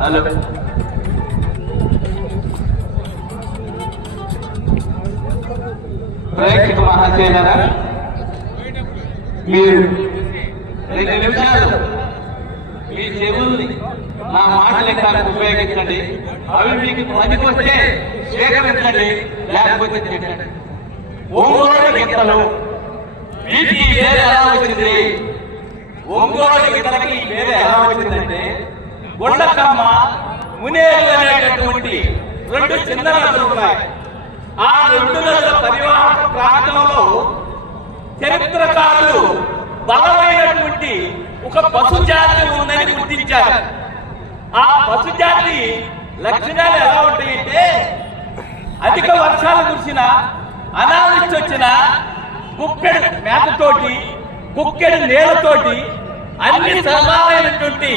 Hello ప్రేక్షక మహాశయులారా, మీరు 2 నిమిషాలు మీ చెవుల్ని నా మాటలు ఎక్కడానికి ఉపయోగించండి. అవి మీకు పనికొస్తే స్వీకరించండి, లేకపోతే తిట్టండి. ఒంగోలు గిత్తలు వీటికి ఈ పేరు ఎలా వచ్చింది? ఒంగోలు గిత్తలకి ఈ పేరు ఎలా వచ్చిందంటే, గుండకమ్మ, మునేరు అనేటటువంటి 2 చిన్న నదులు ఉన్నాయి. ఆ 2 నదుల పరివాహక ప్రాంతంలో చరిత్రకారులు బలమైనటువంటి ఒక పశు జాతి ఉందని గుర్తించారు. ఆ పశు జాతి లక్షణాలు ఎలా ఉంటాయంటే, అధిక వర్షాలు కురిసిన, అనావృష్టి వచ్చిన, కుక్కెడు మేతతోటి, కుక్కెడు నీళ్లతోటి అన్ని సమానమైనటువంటి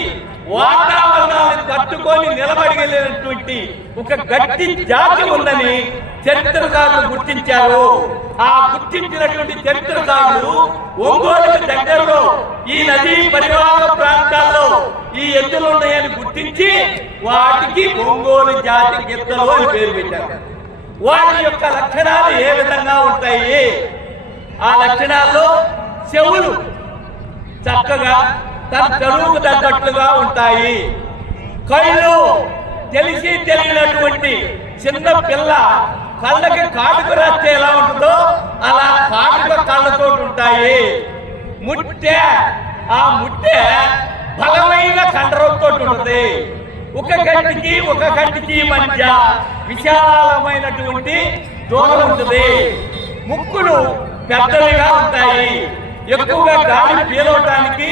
వాతావరణాలను తట్టుకొని నిలబడగలిగినటువంటి ఒక గట్టి జాతి ఉందని చరిత్రకారులు గుర్తించారు. ఆ గుర్తించినటువంటి చరిత్రకారులు ఒంగోలు దగ్గరలో ఈ నదీ పరివాహక ప్రాంతాల్లో ఈ ఎద్దులు ఉన్నాయని గుర్తించి వాటికి ఒంగోలు జాతి గిత్తలు అని పేరు పెట్టారు. వాటి యొక్క లక్షణాలు ఏ విధంగా ఉంటాయి? ఆ లక్షణాల్లో చెవులు చక్కగా తన కరువుకు తగ్గట్లుగా ఉంటాయి. కళ్ళు తెలిసి తెలియనటువంటి చిన్న పిల్ల కళ్ళకి కాటుక రాస్తే ఎలా ఉంటుందో అలా కాటుక కళ్ళతో ఉంటాయి. ముట్టె, ఆ ముట్టె బలమైన కండరంతో ఉంటుంది. ఒక కంటికి మధ్య విశాలమైనటువంటి దూరం ఉంటుంది. ముక్కులు పెద్దవిగా ఉంటాయి. ఎక్కువగా గాలి పీలవటానికి,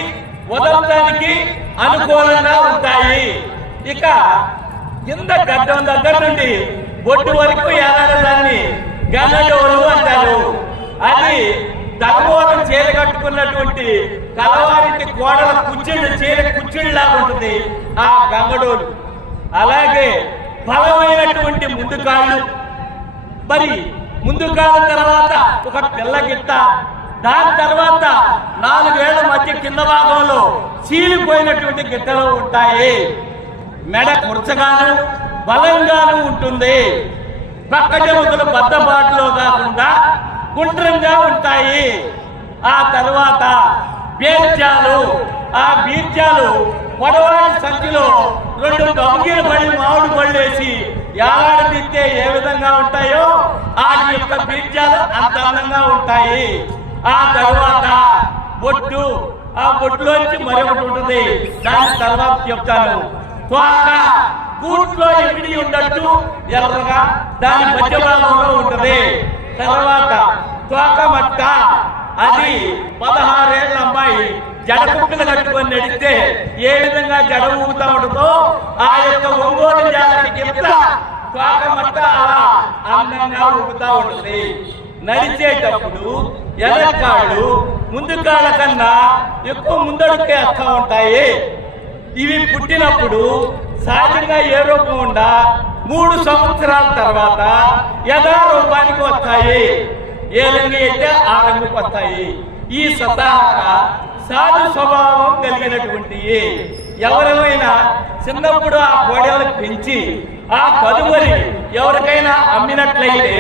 వదలటానికి అనుకూలంగా ఉంటాయి. ఇక కింద గడ్డం దగ్గర నుండి బొట్టు వరకు ఏడాడదాన్ని గంగడోలు అంటారు. అది తలమూలం చీర కట్టుకున్నటువంటి కలవారింటి గోడల కుచ్చిళ్ళలా ఉంటుంది ఆ గంగడోలు. అలాగే బలమైనటువంటి ముందు కాళ్ళు, మరి ముందు కాళ్ళ తర్వాత ఒక పిల్ల గిట్ట, దాని తర్వాత 4 ఏళ్ల మధ్య కింద భాగంలో చీలిపోయినటువంటి గిట్టలు ఉంటాయి. మెడ కుర్చగాను బలంగాను ఉంటుంది. పక్క జముకలు బద్దబాటులో కాకుండా గుండ్రంగా ఉంటాయి. ఆ తర్వాత బీర్జాలు, ఆ బీర్జాలు పొడవాటి సంఖ్యలో 2 గంగిల పడి మామిడి పళ్ళు వేసి ఏలాడదీస్తే ఏ విధంగా ఉంటాయో ఆ యొక్క బీర్జాలు అంత అందంగా ఉంటాయి. ఆ తర్వాత బొట్టు, ఆ బొట్టులోంచి మరొకటి ఉంటుంది, దాని తర్వాత చెప్తాను. తోక కూట్లో ఎమిడి ఉన్నట్టు ఎర్రగా దాని మధ్య భాగంలో ఉంటుంది. తర్వాత తోక మట్ట, అది 16 ఏళ్ల అమ్మాయి జడకుక్కలు కట్టుకొని నడిస్తే ఏ విధంగా జడ ఊగుతా ఉంటుందో ఆ యొక్క ఒంగోలు జాతి గిత్త తోక మట్ట అలా అందంగా ఊగుతా ఉంటుంది. నడిచేటప్పుడు ఎడకాళ్ళు ముందు కాళ్ళ కన్నా ఎక్కువ ముందడుకే వస్తూ ఉంటాయి. ఇవి పుట్టినప్పుడు సహజంగా ఏ రూపం ఉండా 3 సంవత్సరాల తర్వాత యథారూపానికి వస్తాయి. ఏ రంగు అయితే ఆ రంగుకి వస్తాయి. ఈ స్వతహాగా సాధు స్వభావం కలిగినటువంటి ఎవరైనా చిన్నప్పుడు ఆ కోడెలకు పెంచి ఆ కదువని ఎవరికైనా అమ్మినట్లయితే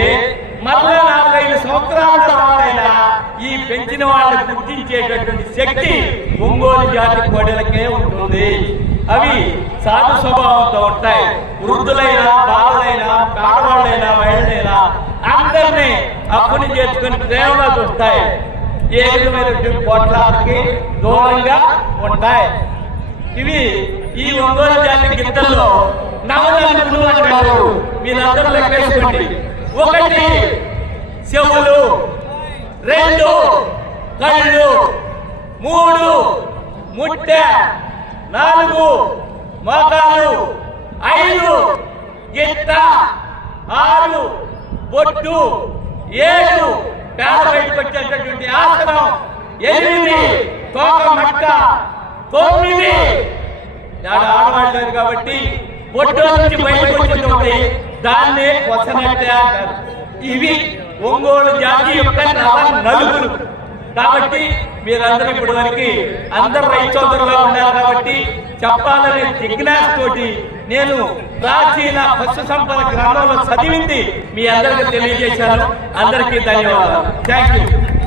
మరలా 4-5 సంవత్సరాల తర్వాతైనా ఈ పెంచిన వాళ్ళని గుర్తించేటటువంటి శక్తి ఒంగోలు జాతి కోడెలకే ఉంటుంది. అవి సాధు స్వభావంతో ఉంటాయి. వృద్ధులైనా, బాలులైనా, ఆడవాళ్ళైనా, మహిళలైనా అందరినీ అప్పుని చేసుకుని ప్రేమగా చూస్తాయి. ఏ విధమైనటువంటి పోట్లాటకి దూరంగా ఉంటాయి. ఇవి ఈ ఒంగోలు జాతి గిత్తల్లో నవదంతులు అంటారు. మీరందరూ లెక్కేసుకోండి. 1 చెవులు, 2 కళ్ళు, 3 ముట్టె, 4 మోకాలు, 5 గిట్ట, 6 బొట్టు, 7 పేడ బయటకు వచ్చేటటువంటి ఆసనం, 8 తోక మట్ట, 9 ఆడవాళ్ళు లేరు కాబట్టి బొట్టు నుంచి బయటకు వచ్చేటువంటి దాన్నే కొసనట్టే అంటారు. ఇవి ఒంగోలు జాతి యొక్క నలుగురు. కాబట్టి మీరందరూ ఇప్పటి వరకు అందరు రైతు సోదరులుగా ఉన్నారు కాబట్టి చెప్పాలనే జిజ్ఞాస తోటి నేను ప్రాచీన పశు సంపద గ్రంథంలో చదివింది మీ అందరికీ తెలియజేశాను. అందరికీ ధన్యవాదాలు. Thank you.